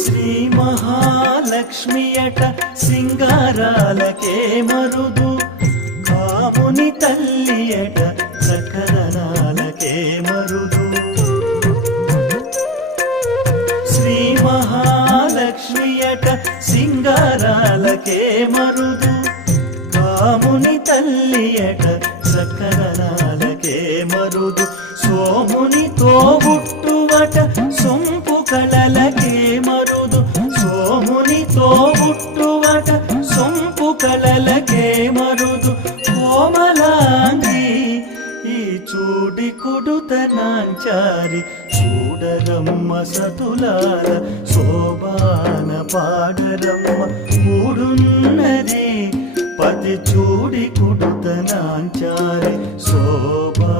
శ్రీ మహాలక్ష్మియట సింగారాలకే మరుదు, కాముని తల్లియట సకరణాలకే మరుదు. శ్రీ మహాలక్ష్మియట సింగారాలకే మరుదు, కాముని తల్లియట సకరణాలకే మరుదు. సోముని తోబుట్టువట సొంపు కళలకే మరుదు, సోముని తోబుట్టువట సొంపు కళలకే మరుదు. కోమలాంగి ఈ చూడి కుడుతనాంచారి, చూడరమ్మ సతులార శోభాన పాడరమ్మ. మూడున్నది పతి చూడి కుడుతనాంచారి శోభా